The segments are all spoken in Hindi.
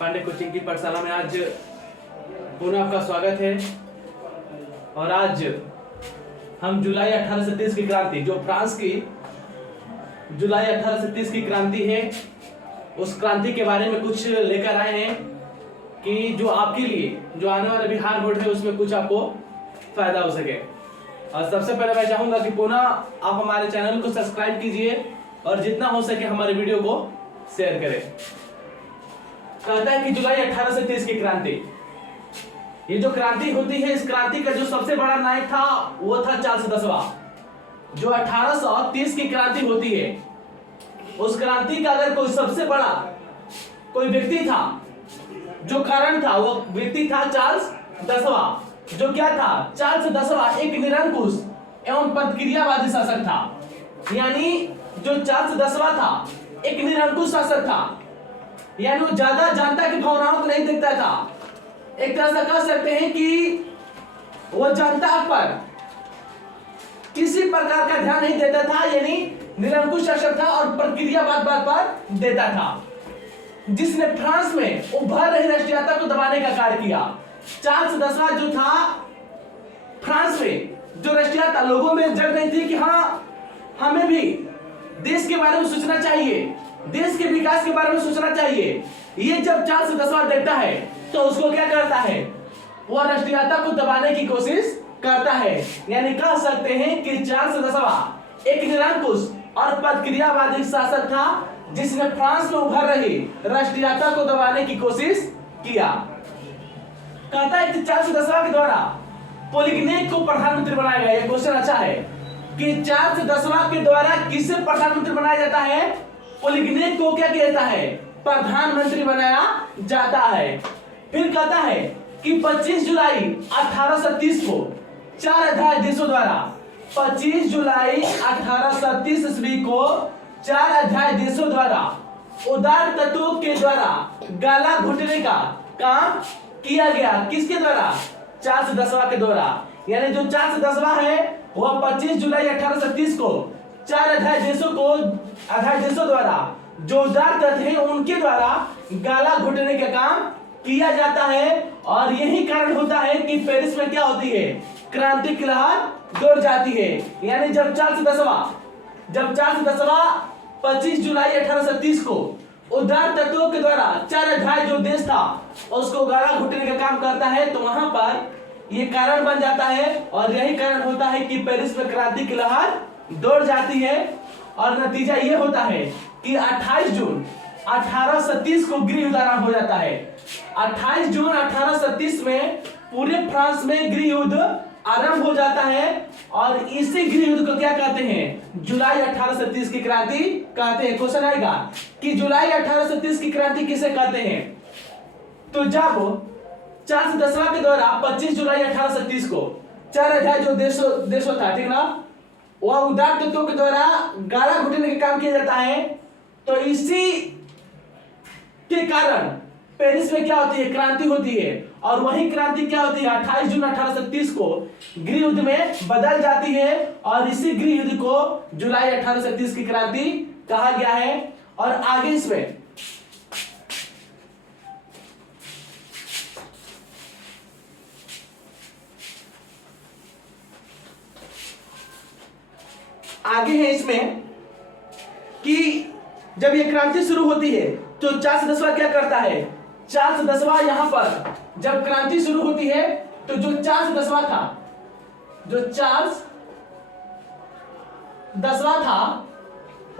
पांडे कोचिंग की पाठशाला में आज पुनः आपका स्वागत है। और आज हम जुलाई 1830 की क्रांति, जो फ्रांस की जुलाई 1830 की क्रांति है, उस क्रांति के बारे में कुछ लेकर आए हैं कि जो आपके लिए जो आने वाला बिहार बोर्ड है उसमें कुछ आपको फायदा हो सके। और सबसे पहले मैं चाहूंगा कि पुनः आप हमारे चैनल को सब्सक्राइब कीजिए और जितना हो सके हमारे वीडियो को शेयर करें। कहता है कि जुलाई 1830 की क्रांति, ये जो क्रांति होती है, इस क्रांति का जो सबसे बड़ा नायक था वो था चार्ल्स 10वां। जो 1830 की क्रांति होती है, उस क्रांति का अगर कोई सबसे बड़ा कोई व्यक्ति था, जो कारण था, वो व्यक्ति था चार्ल्स 10वां। जो क्या था? चार्ल्स 10वां एक निरंकुश एवं प्रतिक्रियावादी शासक था। यानी जो चार्ल्स 10वां था एक निरंकुश शासक था, यानी वो ज्यादा जनता की भावनाओं को नहीं देखता था। एक तरह से कह सकते हैं कि वो जनता पर किसी प्रकार का ध्यान नहीं देता था, यानी निरंकुश शासक था और प्रतिक्रियावाद बात पर देता था, जिसने फ्रांस में उभर रही राष्ट्रीयता को दबाने का कार्य किया। चार्ल्स 10वां जो था, फ्रांस में जो राष्ट्रीयता लोगों में जग रही थी कि हाँ, हमें भी देश के बारे में सोचना चाहिए, देश के विकास के बारे में सोचना चाहिए। ये जब चार्ल्स 10वां देखता है तो उसको क्या करता है? वह राष्ट्रीयता को दबाने की कोशिश करता है। यानी कह सकते हैं कि चार्ल्स 10वां एक निरंकुश और प्रतिक्रियावादी शासक था, जिसने फ्रांस में उभर रही राष्ट्रीयता को दबाने की कोशिश किया। कहता है कि चार्ल्स 10वां के द्वारा पोलिग्नेक को प्रधानमंत्री बनाया गया। यह क्वेश्चन अच्छा है कि चार्ल्स 10वां के द्वारा किसे प्रधानमंत्री बनाया जाता है? पोलिग्नेक को क्या किया जाता है? प्रधानमंत्री बनाया जाता है। फिर कहता है कि 25 जुलाई 1830 को 4 अध्यादेशों द्वारा 25 जुलाई 1830 ईस्वी को 4 अध्यादेशों द्वारा उदार तत्वों के द्वारा गाला घोटने का काम किया गया। किसके द्वारा? चार्ल्स 10वां के द्वारा। यानी जो चार्ल्स 10वां है वह 25 जुलाई 1830 को 4 अध्यादेशों द्वारा जो उदार तत्व है उनके द्वारा गाला घोटने का काम किया जाता है। और यही कारण होता है कि पेरिस में क्या होती है? क्रांति की लहर दौड़ जाती है। यानी जब चार्ल्स 10वां 25 जुलाई 1830 को उदार तत्वों के द्वारा 4 अध्याय जो देश था उसको गाला घोटने का काम करता है, तो वहां पर ये कारण बन जाता है। और यही कारण होता है कि पेरिस में क्रांति की लहर दौड़ जाती है। और नतीजा ये होता है कि 28 जून 1830 को गृह युद्ध आरंभ हो जाता है। 28 जून 1830 में पूरे फ्रांस में गृह युद्ध आरंभ हो जाता है। और इसी गृह युद्ध को क्या कहते हैं? जुलाई 1830 की क्रांति कहते हैं। क्वेश्चन आएगा कि जुलाई 1830 की क्रांति किसे कहते हैं? तो जब चार्ल्स 10वां के द्वारा 25 जुलाई 1830 को 4 अध्याय जो देशों था, ठीक ना, वह उदार तत्वों के द्वारा गाला घोटने का काम किया जाता है, तो इसी के कारण पेरिस में क्या होती है? क्रांति होती है। और वही क्रांति क्या होती है? 28 जून 1830 को गृह युद्ध में बदल जाती है। और इसी गृह युद्ध को जुलाई 1830 की क्रांति कहा गया है। और आगे इसमें आगे है इसमें कि जब ये क्रांति शुरू होती है तो चार्ल्स 10वां क्या करता है? चार्ल्स 10वां यहां पर जब क्रांति शुरू होती है तो जो चार्ल्स 10वां था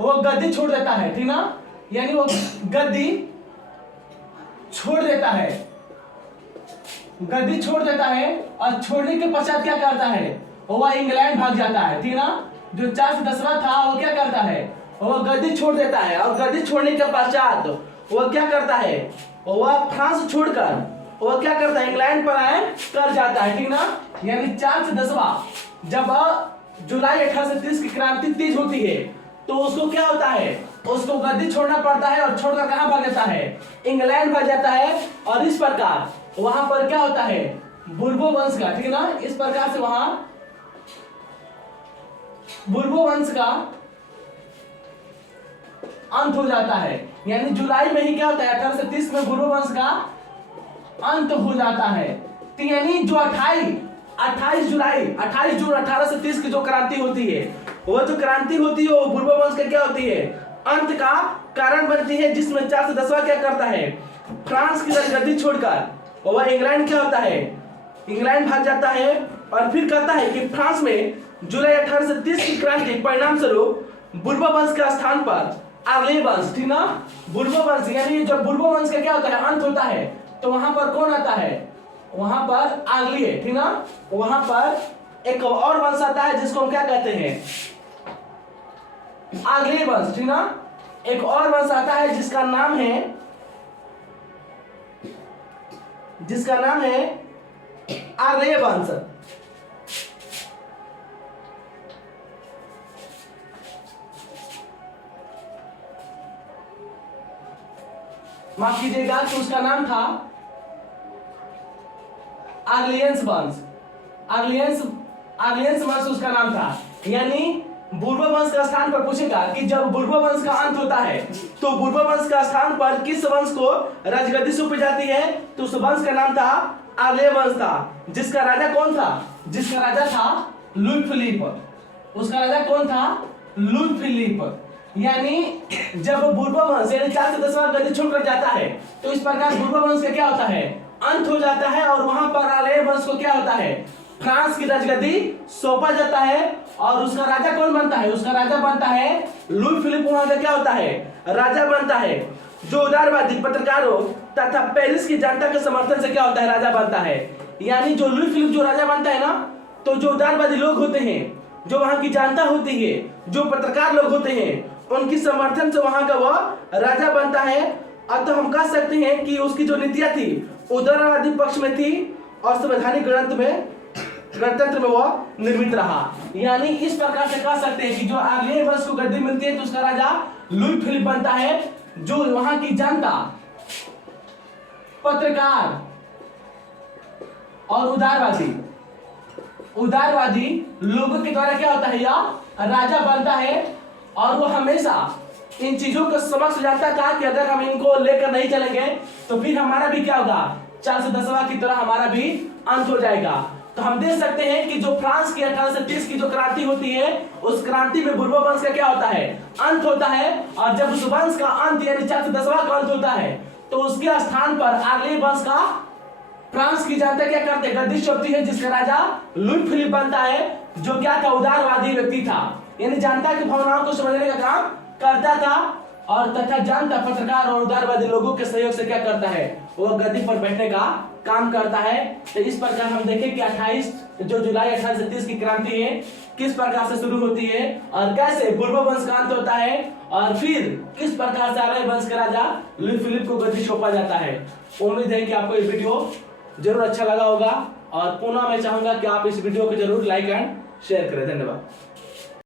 वो गद्दी छोड़ देता है, ठीक ना। यानी वो गद्दी छोड़ देता है और छोड़ने के पश्चात क्या करता है? वो इंग्लैंड भाग जाता है, ठीक ना। जो चार्ल्स 10वां था वो क्या करता है? वो गद्दी छोड़ देता है। और गद्दी छोड़ने के पश्चात वो क्या करता है? वह फ्रांस छोड़कर वो क्या करता है? इंग्लैंड पलायन कर जाता है, ठीक ना। यानी चार्ल्स 10वां जब जुलाई 1830 की क्रांति तेज होती है तो उसको क्या होता है? उसको गद्दी छोड़ना पड़ता है और छोड़कर कहां भाग जाता है? इंग्लैंड भाग जाता है। और इस प्रकार वहां पर क्या होता है? बुर्बो वंश का, ठीक ना, इस प्रकार से वहां बुर्बो वंश का अंत हो जाता है। यानी जुलाई में ही क्या होता है, 1830 में बुर्बो वंश का अंत हो जाता है। तो यानी जो 28 जून 1830 की जो क्रांति होती है, वो जो क्रांति होती है वो बुर्बो वंश का क्या होती है, अंत का कारण बनती है, जिसमें चार्ल्स दसवां क्या करता है, फ्रांस की राजगद्दी छोड़कर वह इंग्लैंड क्या होता है, इंग्लैंड भाग जाता है। और फिर कहता है कि फ्रांस में जुलाई 1830 की क्रांति परिणाम स्वरूप बुर्बो वंश के स्थान पर आर्ले वंश, ठीक ना, बुर्बो वंश, यानी जब बुर्बो वंश का क्या होता है, अंत होता है, तो वहां पर कौन आता है, वहां पर आर्ले, ठीक ना, वहां पर एक और वंश आता है जिसको हम क्या कहते हैं, आर्ले वंश, ठीक ना। एक और वंश आता है जिसका नाम है आर्ले वंश। माफ कीजिएगा, तो उसका नाम था आर्लियंस वंश। आर्लियंस वंश उसका नाम था। यानी बुर्बो वंश का स्थान पर पूछेगा कि जब बुर्बो वंश का अंत होता है तो बुर्बो वंश का स्थान पर किस वंश को राजगद्दी सौंपी जाती है, तो उस वंश का नाम था आर्ले वंश था। जिसका राजा कौन था, जिसका राजा था लुई फिलिप। उसका राजा कौन था, लुई फिलिप। यानी जब बुर्बो वंश यानी चार्ल्स दसवां गद्दी छोड़कर जाता है तो इस प्रकार बुर्बो वंश का क्या होता है, अंत हो जाता है। और वहां पर आर्ले वंश को क्या होता है, फ्रांस की राजगद्दी सौंपा जाता है। और उसका राजा कौन बनता है, उसका राजा बनता है लुई फिलिप। वहां का क्या होता है, राजा बनता है, जो उदारवादी पत्रकारों तथा पेरिस की जनता के समर्थन से क्या होता है, राजा बनता है। यानी जो लुई फिलिप जो राजा बनता है ना, तो जो उदारवादी लोग होते हैं, जो वहां की जनता होती है, जो पत्रकार लोग होते हैं, उनकी समर्थन से वहां का वह राजा बनता है। अतः हम कह सकते हैं कि उसकी जो नीतियां थी उदारवादी पक्ष में थी और संवैधानिक गणतंत्र में वह निर्मित रहा। यानी इस प्रकार से कह सकते हैं कि जो आर्ले वंश को गद्दी मिलती है तो उसका राजा लुई फिलिप बनता है, जो वहां की जनता, पत्रकार और उदारवादी लोगों के द्वारा क्या होता है, यह राजा बनता है। और वो हमेशा इन चीजों को समझ जाता था कि अगर हम इनको लेकर नहीं चलेंगे तो फिर हमारा भी क्या होगा, चार्ल्स दसवां की तरह हमारा भी अंत हो जाएगा। तो हम देख सकते हैं कि जो फ्रांस की 1830 की जो क्रांति होती है, उस क्रांति में बुर्बो वंश का क्या होता है, अंत होता है। और जब उस वंश का अंत यानी चार्ल्स दसवां का अंत होता है तो उसके स्थान पर आर्ले वंश का फ्रांस की जनता क्या करते, गद्दी सौंपती है, जिसका राजा लुई फिलिप बनता है, जो क्या था, उदारवादी व्यक्ति था। यानी जनता की भावनाओं को समझने का काम करता था और तथा जनता, पत्रकार और उदारवादी लोगों के सहयोग से क्या करता है, वो गद्दी पर बैठने का काम करता है। तो इस प्रकार हम देखें कि 28 जुलाई 1830 की क्रांति है, किस प्रकार से शुरू होती है और कैसे बुर्बो वंश का अंत होता है और फिर किस प्रकार से आर्ले वंश के राजा लुई फिलिप को गद्दी सौंपा जाता है। उम्मीद है कि आपको ये वीडियो जरूर अच्छा लगा होगा और पुनः मैं चाहूंगा कि आप इस वीडियो को जरूर लाइक एंड शेयर करें। धन्यवाद।